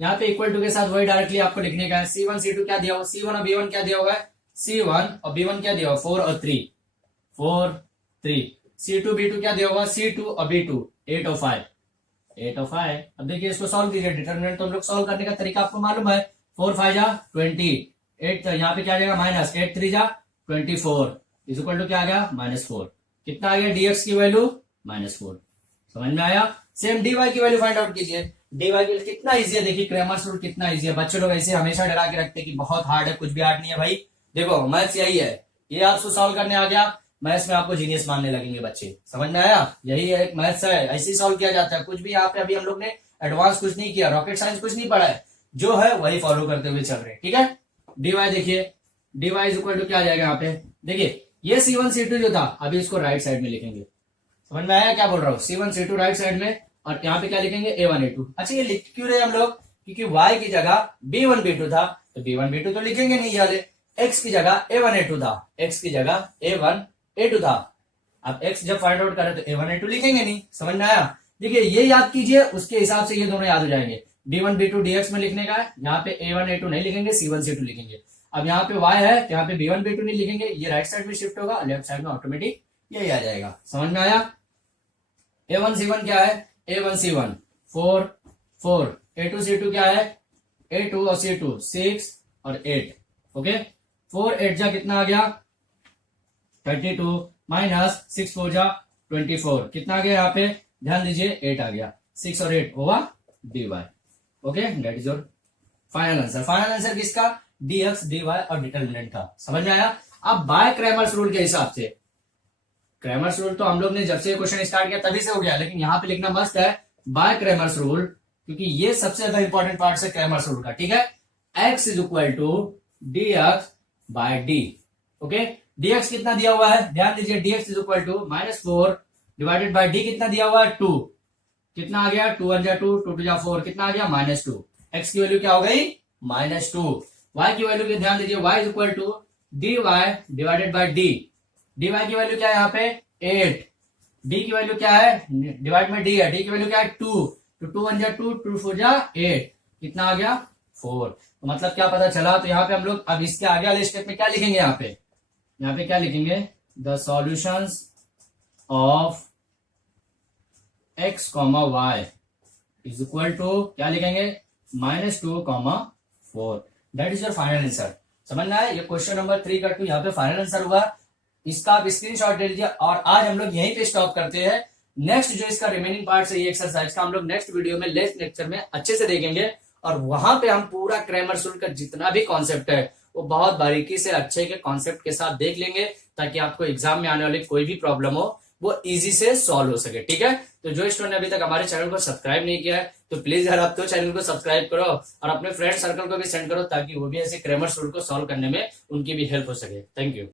यहाँ पे इक्वल टू के साथ वही डायरेक्टली आपको लिखने का है। C1 C2 क्या दिया हुआ, C1 और B1 क्या दिया हुआ है, C1 और B1 क्या दिया हुआ 4 और 3, 4 3। C2 B2 क्या दिया हुआ, C2 और B2 8 और 5, 8 और 5। अब देखिए इसको सॉल्व कीजिए, डिटरमिनेंट तो हम लोग सॉल्व करने का तरीका आपको मालूम है। 4 5 जा 20, 8 यहाँ पे क्या आ जाएगा माइनस, 8 3 जा 24 इज इक्वल टू क्या आ गया -4। कितना आ गया dx की वैल्यू -4। समझ में आया। सेम dy की वैल्यू फाइंड आउट कीजिए। dy की कितना इजी है, देखिए क्रैमर्स रूल कितना इजी है। बच्चे लोग ऐसे हमेशा डरा के रखते हैं कि बहुत हार्ड है, कुछ भी हार्ड नहीं है भाई। देखो मैथ्स यही है, ये आपको सॉल्व करने आ गया, मैथ्स में आपको जीनियस मानने लगेंगे बच्चे। समझ में आया, यही है मैथ्स है, ऐसे ही सॉल्व किया जाता है। कुछ भी यहाँ पे अभी हम लोग ने एडवांस कुछ नहीं किया, रॉकेट साइंस कुछ नहीं पढ़ा है, जो है वही फॉलो करते हुए चल रहे हैं, ठीक है। dy देखिए, dy इज इक्वल टू क्या आ जाएगा यहाँ पे, देखिए ये C1 C2 जो था अभी इसको राइट साइड में लिखेंगे। समझ में आया क्या बोल रहा हूँ, C1 C2 राइट साइड में, और यहाँ पे क्या लिखेंगे A1 A2। अच्छा ये लिख क्यों रहे हम लोग, क्योंकि y की जगह B1 B2 था तो B1 B2 तो लिखेंगे नहीं वाले, x की जगह A1 A2 था, x की जगह A1 A2 था। अब x जब फाइंड आउट करें तो A1 A2 लिखेंगे नहीं। समझ में आया। देखिए ये याद कीजिए, उसके हिसाब से ये दोनों याद हो जाएंगे। B1 B2 dx में लिखने का है, यहाँ पे A1 A2 नहीं लिखेंगे, C1 C2 लिखेंगे। अब यहाँ पे y है तो यहाँ पे B1 B2 नहीं लिखेंगे, ये राइट साइड में शिफ्ट होगा, लेफ्ट साइड में ऑटोमेटिक यही आ जाएगा। समझ में आया। A1 C1 क्या है, A1 C1 4 4, A2 C2 क्या है, A2 और C2 6 और 8। ओके 4 8 जा कितना आ गया 32 माइनस 6 4 जा 24, कितना आ गया यहाँ पे ध्यान दीजिए 8 आ गया, 6 और 8 होगा dy। Okay that is your final answer. Final answer किसका, dx dy और डिटरमिनेंट का। समझ में आया। अब बाय क्रैमर्स रूल के हिसाब से, क्रैमर्स रूल तो हम लोग ने जब से क्वेश्चन स्टार्ट किया तभी से हो गया, लेकिन यहाँ पे लिखना मस्त है बाय क्रैमर्स रूल, क्योंकि ये सबसे ज्यादा इंपॉर्टेंट पार्ट है क्रैमर्स रूल का, ठीक है। x is equal to dx by D. Okay dx कितना दिया हुआ है, ध्यान दीजिए dx is equal to -4 divided by D कितना दिया हुआ है 2, कितना आ गया 2 1 जा 2 2 2 जा 4, कितना आ गया -2। x की वैल्यू क्या हो गई -2। y की वैल्यू की ध्यान दीजिए, y is equal to dy divided by D. dy की वैल्यू क्या है यहाँ पे 8, d की वैल्यू क्या है डिवाइड में d है, d की वैल्यू क्या है 2, तो 2 1 जा 2 2 4 जा 8, कितना आ गया 4। तो मतलब क्या पता चला, तो यहाँ पे हम लोग अब इसके आगे वाले स्टेप में क्या लिखेंगे, यहाँ पे क्या लिखेंगे, the solutions of x, y is equal to क्या लिखेंगे -2, 4। That is your final answer. समझ में आया। ये क्वेश्चन नंबर 3 का 2 यहाँ पे फाइनल आंसर हुआ। इसका आप स्क्रीनशॉट ले लीजिए, और आज हम लोग यहीं पे स्टॉप करते हैं। नेक्स्ट जो इसका रिमेनिंग पार्ट है ये एक्सरसाइज का, हम लोग नेक्स्ट वीडियो में नेक्स्ट लेक्चर में अच्छे से देखेंगे, और वहां पे हम पूरा क्रैमर्स रूल का जितना भी कॉन्सेप्ट है वो बहुत बारीकी से अच्छे के कॉन्सेप्ट के साथ देख लेंगे, ताकि आपको एग्जाम में आने वाली कोई भी प्रॉब्लम हो वो इजी से सॉल्व हो सके, ठीक है। तो जो स्टूडेंट ने अभी तक हमारे चैनल को सब्सक्राइब नहीं किया है तो प्लीज यार आप तो चैनल को सब्सक्राइब करो, और अपने फ्रेंड सर्कल को भी सेंड करो, ताकि वो भी ऐसे क्रैमर्स रूल को सॉल्व करने में उनकी भी हेल्प हो सके। Thank you.